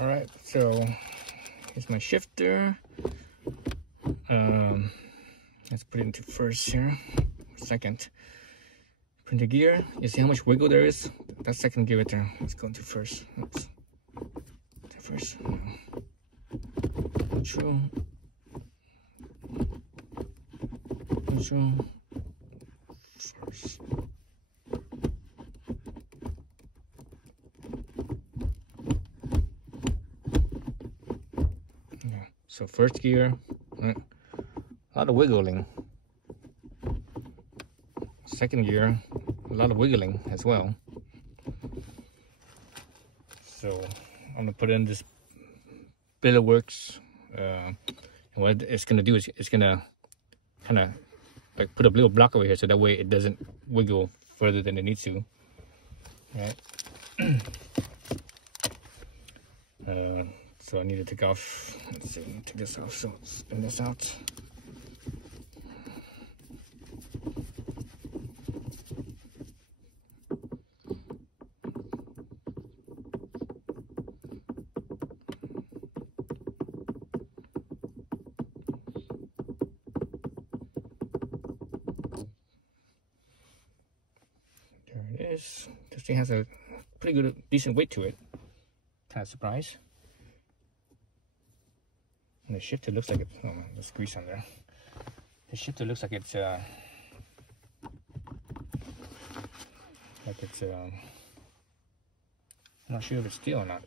All right, so here's my shifter. Let's put it into first here, second. Put into gear. You see how much wiggle there is? That second gear right there. Let's go into first. Oops. To first. Neutral. Neutral. First. Yeah. So first gear. A lot of wiggling. Second gear, a lot of wiggling as well. So I'm gonna put in this BilletWorkz. And what it's gonna do is it's gonna kind of like put a little block over here, so that way it doesn't wiggle further than it needs to. Right. So I need to take off. Let's see, take this off. So spin this out. There it is. This thing has a pretty good, decent weight to it. Kind of surprised. And the shifter looks like it. Oh man, there's grease on there. The shifter looks like it's I'm not sure if it's steel or not.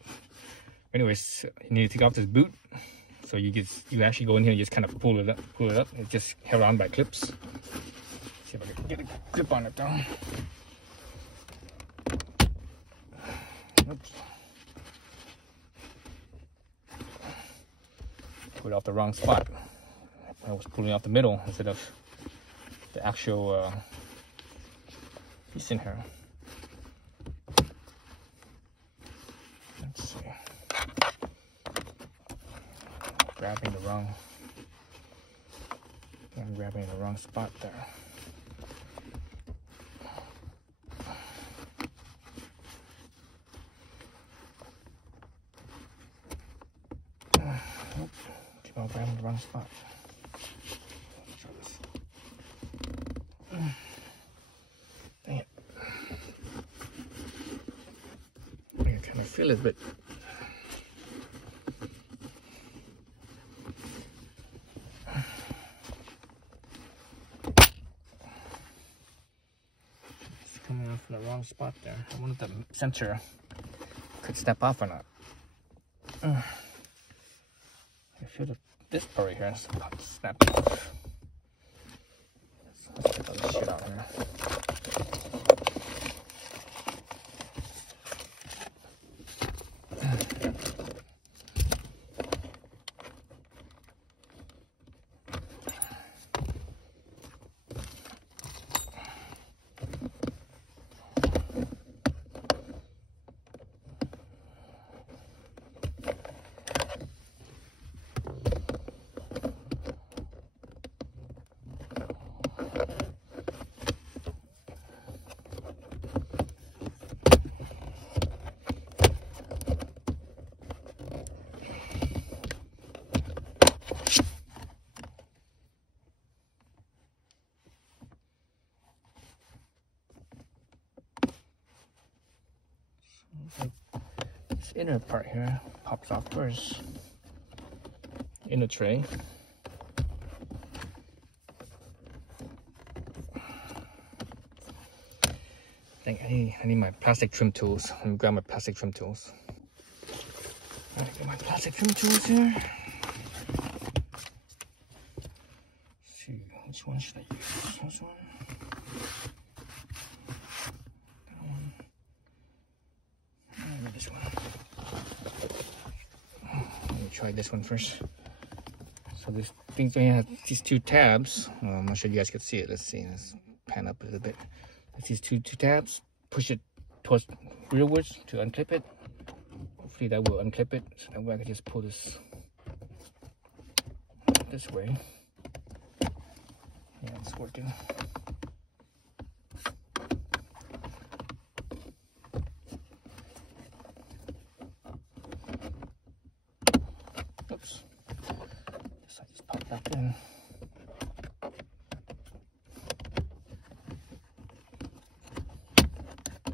Anyways, you need to take off this boot. So you actually go in here and just kind of pull it up. It's just held on by clips. See if I can get a grip on it though. Oops. Put it off the wrong spot. I was pulling off the middle instead of the actual piece in here. Let's see. I'm grabbing the wrong spot there. I'm grabbing the wrong spot. Let's try this. Dang it. I can kind of feel it, but it's coming off in the wrong spot there. I wanted the center could step off or not. I feel this part right here is snapping off. Let's get all this shit out here. This inner part here pops off first. Inner tray. I think I need my plastic trim tools. Let me grab my plastic trim tools. Alright, get my plastic trim tools here. Let's see, which one should I use? This one? This one. Let me try this one first. So this thing has these two tabs. I'm not sure you guys can see it. Let's see. Let's pan up a little bit. It's these two tabs. Push it towards rearwards to unclip it. Hopefully that will unclip it. So that way I can just pull this way. Yeah, it's working. back in.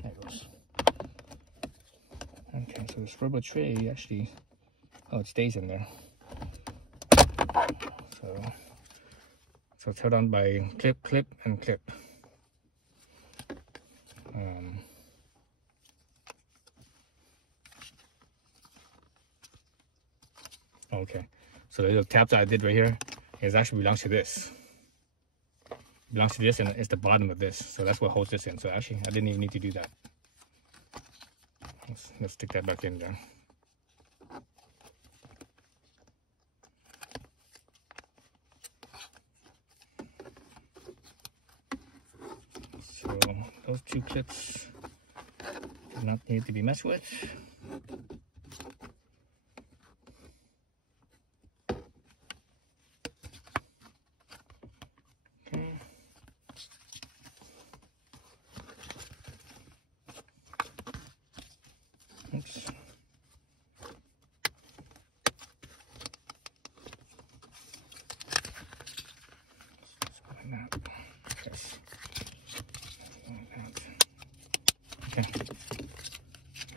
There it goes. Okay, so this rubber tray actually, oh, it stays in there. So it's held on by clip, clip, and clip. Okay, so the little tabs that I did right here is actually belongs to this. Belongs to this, and it's the bottom of this. So that's what holds this in. So actually, I didn't even need to do that. Let's stick that back in there. So those two clips do not need to be messed with. Okay. Oops. Like that. Yes. Okay,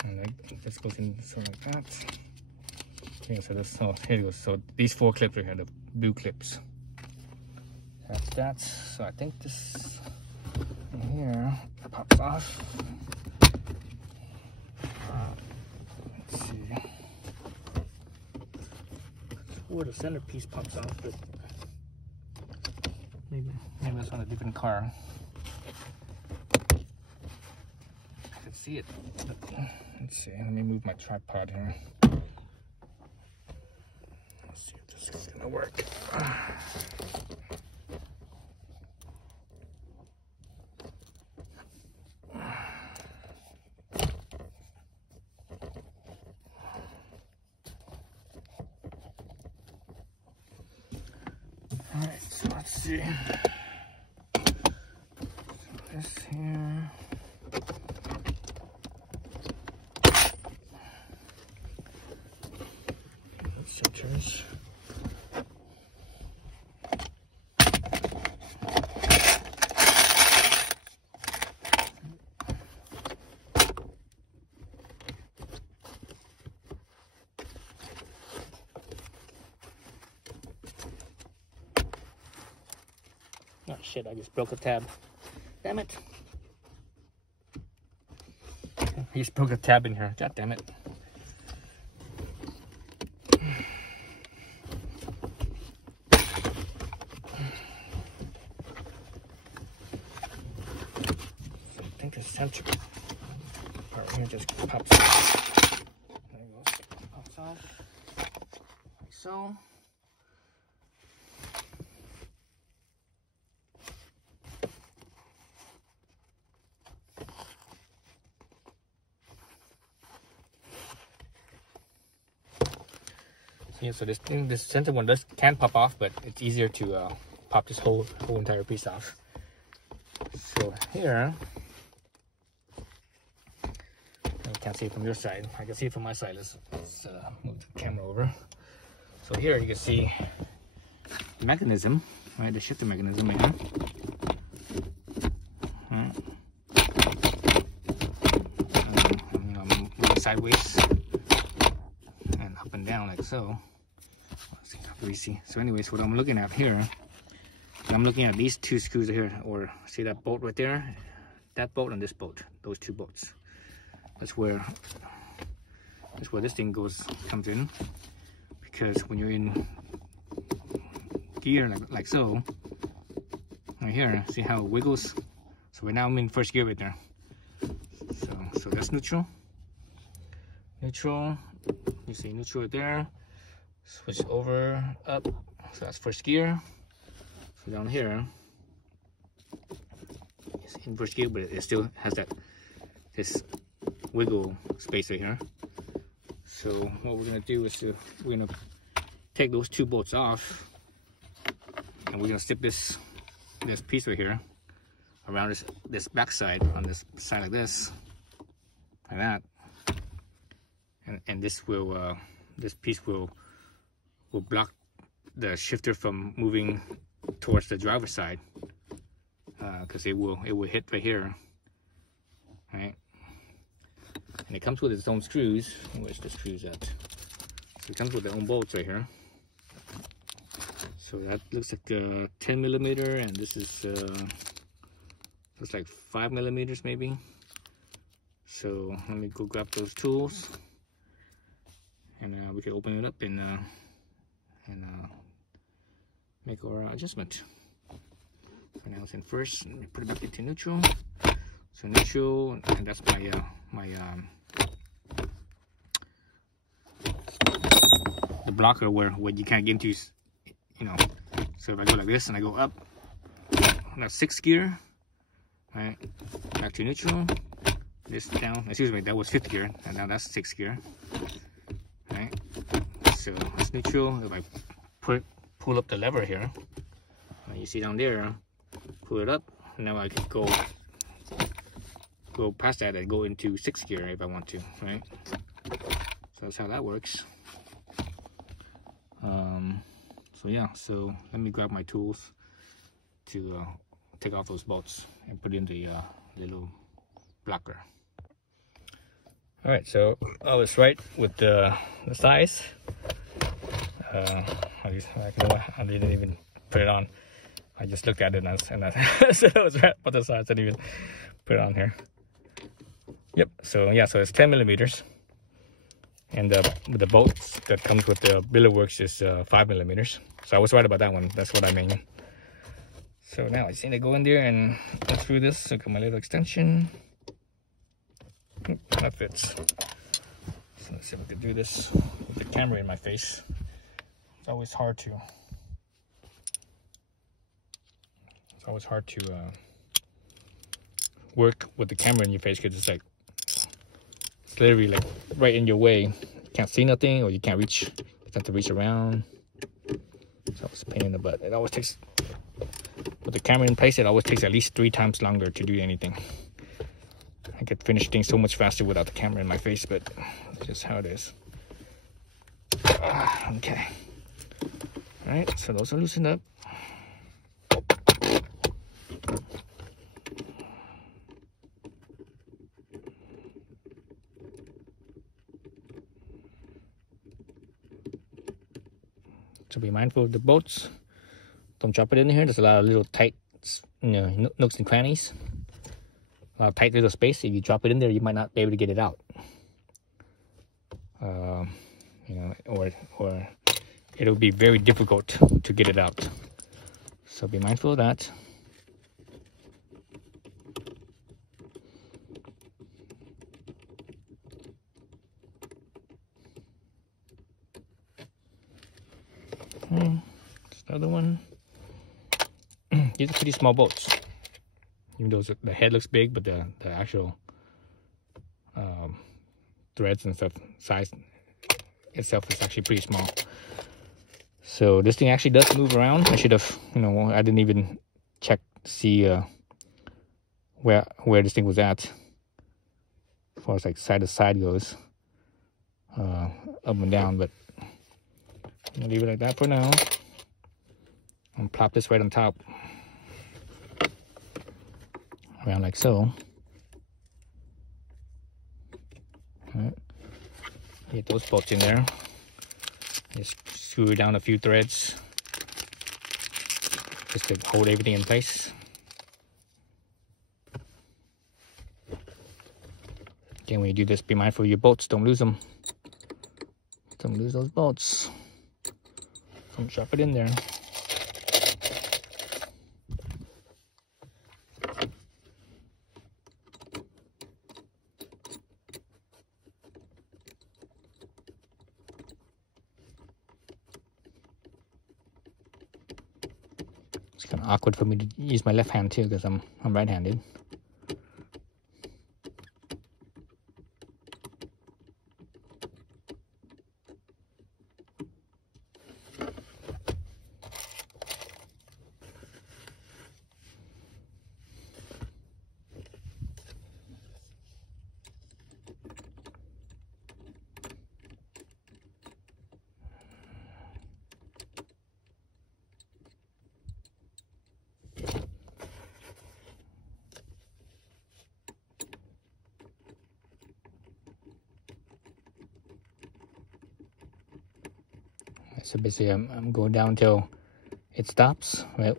and this goes in so like that. Okay, so this, oh, here it goes. So these 4 clips right here, the blue clips. That's that. So I think this in here pops off. Let's see. Where the centerpiece pops off, but maybe that's on a different car. See it. Let's see. Let me move my tripod here. Let's see if this is gonna work. All right. So let's see. This here. Sutures. Oh shit, I just broke a tab. Damn it. I just broke a tab in here. God damn it. The center part here just pops off. There it goes. Pops off. Like so. Yeah, so this thing, this center one can pop off, but it's easier to pop this whole entire piece off. So here, you can't see it from your side. I can see it from my side. Let's move the camera over. So here you can see the mechanism, right? The shifter mechanism here. Moving sideways and up and down like so. Let's see, how do we see? So anyways, what I'm looking at here, I'm looking at these 2 screws here, or see that bolt right there? That bolt and this bolt, those 2 bolts. That's where this thing comes in, because when you're in gear like so, right here, see how it wiggles? So right now I'm in first gear right there. So that's neutral. Neutral, you see neutral right there. Switch over, up, so that's first gear. So down here, it's in first gear, but it still has this wiggle space right here. So what we're gonna do is we're gonna take those 2 bolts off, and we're gonna slip this piece right here around this back side, on this side like this, like that, and this piece will block the shifter from moving towards the driver's side, because it will hit right here, right? And it comes with its own screws. Where's the screws at? So it comes with their own bolts right here. So that looks like 10 millimeter, and this is looks like 5 millimeters maybe. So let me go grab those tools, and we can open it up and make our adjustment. So now it's in first. Let me put it back into neutral. So neutral, and that's my the blocker where you can't get into, you know. So if I go like this and I go up, that's 6th gear, right? Back to neutral. This down. Excuse me, that was 5th gear, and now that's 6th gear, right? So that's neutral. If I pull up the lever here, you see down there, pull it up. Now I can go past that and go into 6th gear if I want to, right? So that's how that works. So yeah, so let me grab my tools to take off those bolts and put in the little blocker. All right, so I was right with the size. I didn't even put it on. I just looked at it and I said I was right with the size. I didn't even put it on here. Yep. So yeah, so it's 10 millimeters, and the bolts that comes with the BilletWorkz is 5 millimeters. So I was right about that one. That's what I mean. So now I just need to go in there and go through this. Look at my little extension. That fits. So let's see if we can do this with the camera in my face. It's always hard to. Work with the camera in your face, because it's like it's literally like right in your way. You can't see nothing, or you can't reach. You have to reach around. So it's a pain in the butt. It always takes, with the camera in place, it always takes at least 3 times longer to do anything. I could finish things so much faster without the camera in my face, but it's just how it is. Okay. All right, so those are loosened up. So be mindful of the bolts. Don't drop it in here. There's a lot of little tight, nooks and crannies. A lot of tight little space. If you drop it in there, you might not be able to get it out. Or it'll be very difficult to get it out. So be mindful of that. This other one. These are pretty small bolts. Even though the head looks big, but the actual threads and stuff, size itself is actually pretty small. So this thing actually does move around. I should have, I didn't even check to see where this thing was at, as far as like side to side goes, up and down. But I'll leave it like that for now. And plop this right on top, around like so. All right. Get those bolts in there. Just screw down a few threads just to hold everything in place. Again, when you do this, be mindful of your bolts. Don't lose them. Don't lose those bolts. Don't drop it in there. It's kind of awkward for me to use my left hand too, because I'm right-handed. So basically, I'm going down until it stops. Right,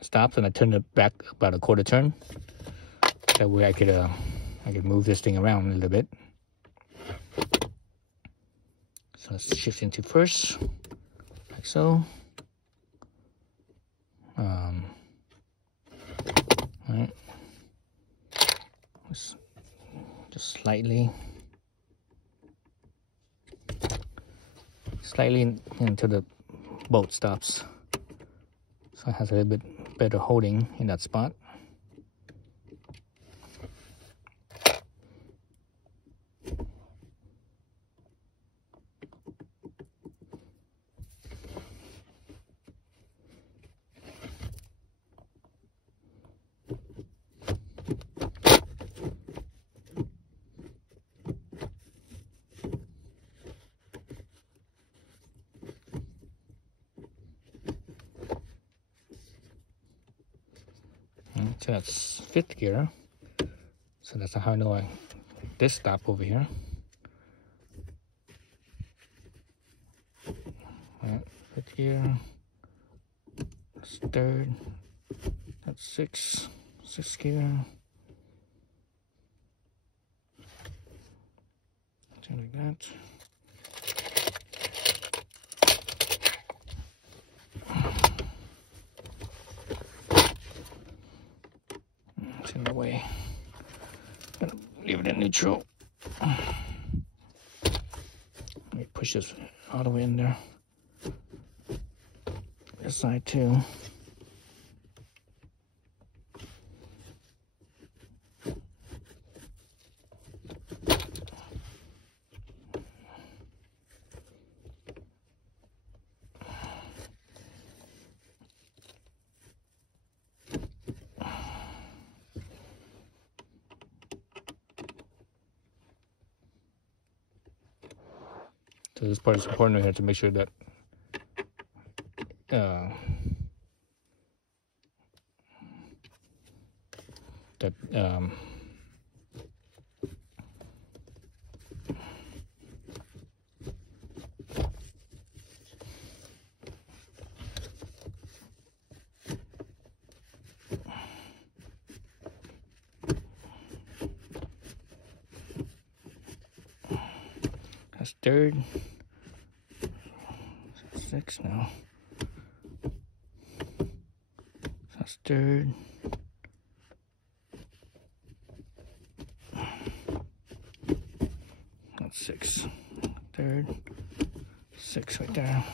stops, and I turn it back about a quarter turn. That way, I could move this thing around a little bit. So let's shift into first, like so. Right. Just slightly until the bolt stops. So it has a little bit better holding in that spot. So that's 5th gear. So that's how I know this stop over here. Right, 5th gear. That's 3rd. That's 6th gear. Something like that. It's in the way. I'm gonna leave it in neutral. Let me push this all the way in there. This side too. So this part is important here to make sure that that's 3rd. 6 now. That's 3rd. That's 6. 3rd. 6 right there.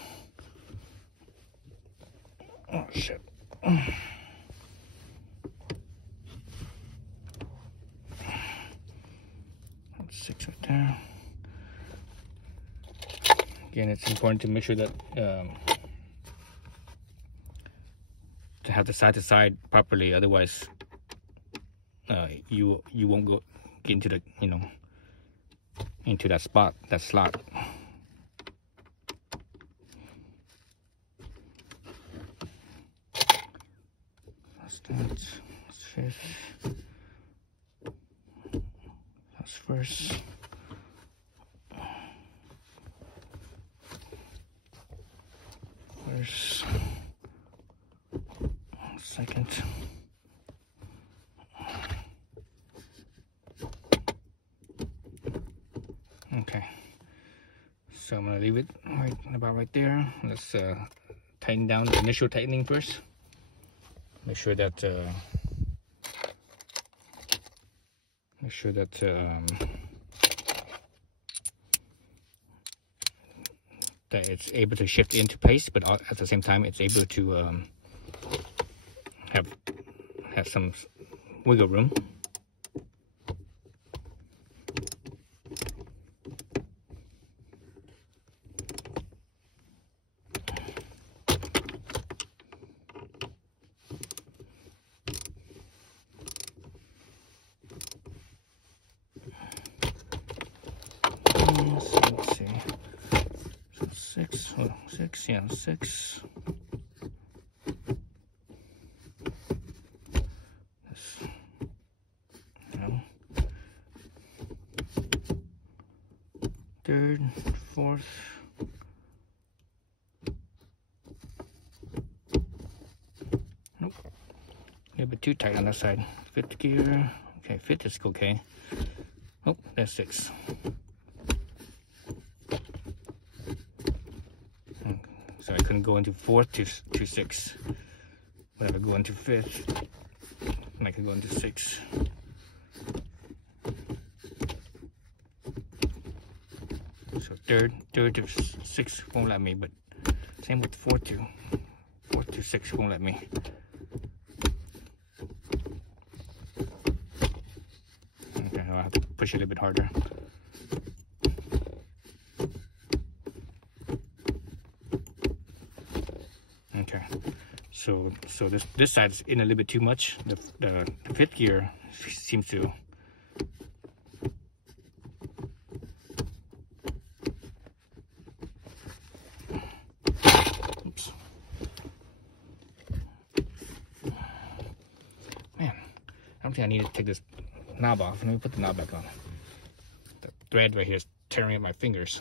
Oh shit. That's 6 right there. Again, it's important to make sure that to have the side to side properly. Otherwise, you won't get into the into that spot, that slot. That's 5th. That's 1st. First, 2nd. Okay, so I'm gonna leave it about right there. Let's tighten down the initial tightening first. Make sure that that it's able to shift into place, but at the same time it's able to have some wiggle room. So let's see. So 6. Oh, 6. Yeah, 6. No. 3rd, 4th, little bit too tight on that side. 5th gear. Okay, 5th is okay. Oh, that's 6. So I couldn't go into 4th to 6. But if I go into 5th, and I can go into 6. So 3rd to 6 won't let me, but same with 4th to 6 won't let me. Okay, I'll have to push it a little bit harder. Okay, so this side's in a little bit too much. The 5th gear seems to. Oops. Man, I don't think I need to take this knob off. Let me put the knob back on. The thread right here is tearing at my fingers.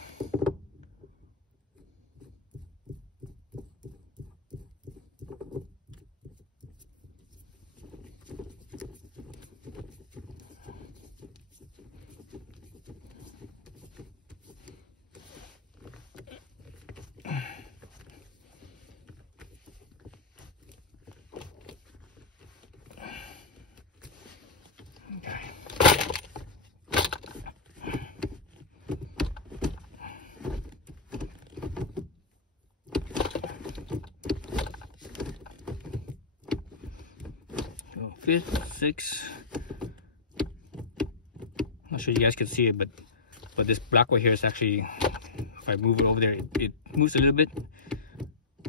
Fifth, 6. Not sure you guys can see it, but this black right here is actually, if I move it over there, it moves a little bit.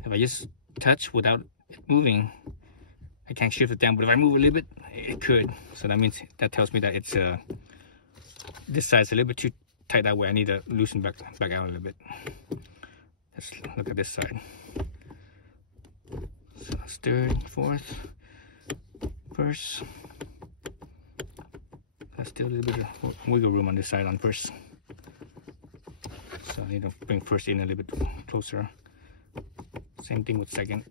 If I just touch without it moving, I can't shift it down. But if I move a little bit, it could. So that means, that tells me that it's this side's a little bit too tight that way. I need to loosen back out a little bit. Let's look at this side. So that's 3rd, 4th. 1st, there's still a little bit of wiggle room on this side on 1st, so I need to bring 1st in a little bit closer. Same thing with 2nd.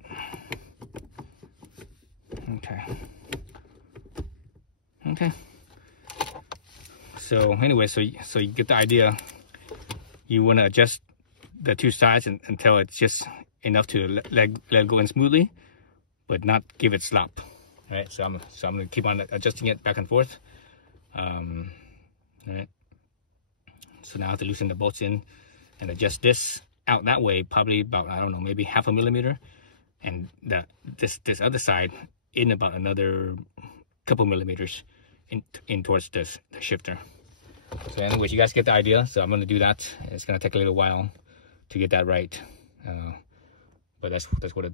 Okay. So anyway, so you get the idea. You want to adjust the 2 sides until it's just enough to let it go in smoothly, but not give it slop. Right, so I'm gonna keep on adjusting it back and forth. Right. So now I have to loosen the bolts in and adjust this out that way, probably about, I don't know, maybe 0.5 millimeter, and this other side in about another couple millimeters in towards the shifter. So anyways, you guys get the idea. So I'm gonna do that. It's gonna take a little while to get that right, but that's what it.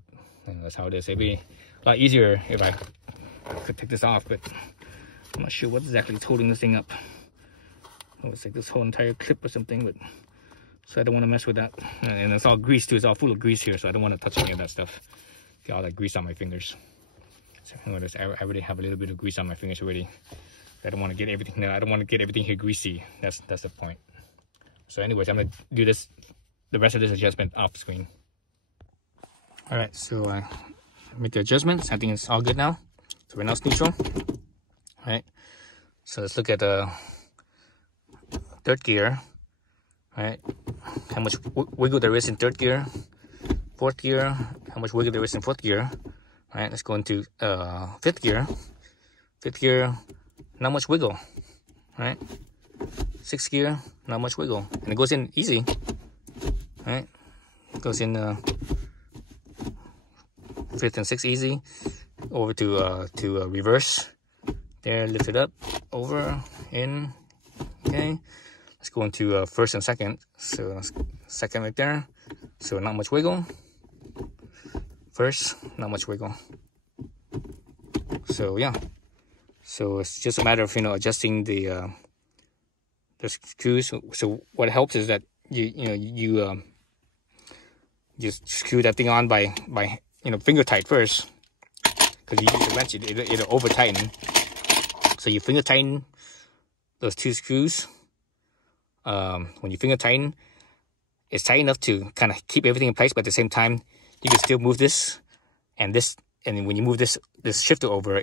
That's how it is. It'd be a lot easier if I could take this off, but I'm not sure what's exactly holding this thing up. Oh, it's like this whole entire clip or something, but so I don't want to mess with that. And it's all grease too. It's all full of grease here, so I don't want to touch any of that stuff. Get all that grease on my fingers. So notice I already have a little bit of grease on my fingers already. I don't want to get everything. I don't want to get everything here greasy. That's the point. So anyways, I'm gonna do this. The rest of this adjustment off screen. All right, so I make the adjustments. I think it's all good now. So right now it's neutral. All right, so let's look at the 3rd gear. All right, how much wiggle there is in 3rd gear. 4th gear, how much wiggle there is in 4th gear. All right, let's go into 5th gear. 5th gear, not much wiggle. All right, 6th gear, not much wiggle, and it goes in easy. All right, it goes in 5th and 6th easy. Over to reverse. There, lift it up, over, in. Okay, let's go into 1st and 2nd. So 2nd right there. So not much wiggle. 1st, not much wiggle. So yeah, so it's just a matter of adjusting the screws. So what helps is that you just screw that thing on by finger tight first, because you use the wrench, it'll over tighten. So you finger tighten those 2 screws. When you finger tighten, it's tight enough to kind of keep everything in place, but at the same time you can still move this, and this and when you move this shifter over,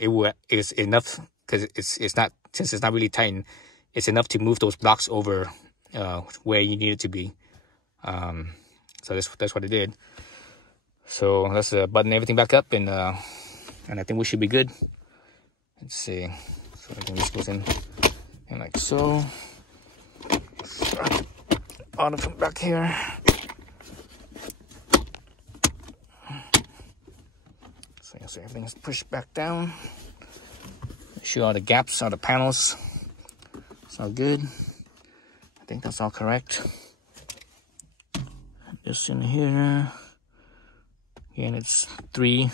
is enough, because it's not, since it's not really tightened, it's enough to move those blocks over where you need it to be. So that's what it did. So let's button everything back up, and I think we should be good. Let's see. So everything just goes in and like so. All of them back here. So everything's pushed back down. Make sure all the gaps, all the panels, it's all good. I think that's all correct. This in here. Again, it's 3.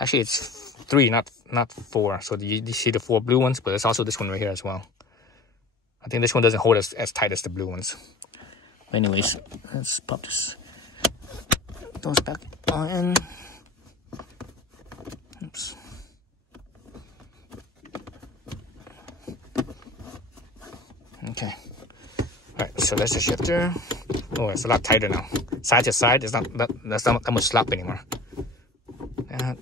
Actually, it's 3, not 4. So you see the 4 blue ones, but there's also this one right here as well. I think this one doesn't hold as tight as the blue ones. But anyways, let's pop those back on in. Oops. Okay. Alright, so that's the shifter. Oh, it's a lot tighter now. Side to side, there's not that much slop anymore. That.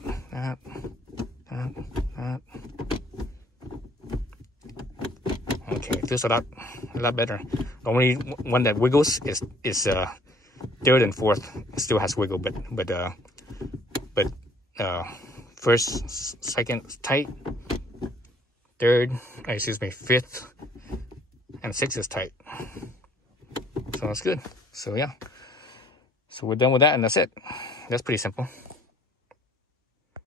Okay, it feels a lot better. The only one that wiggles is 3rd and 4th. It still has wiggle, but first, 2nd tight, 3rd, excuse me, 5th, and 6th is tight. So that's good. So yeah. So we're done with that, and that's it. That's pretty simple.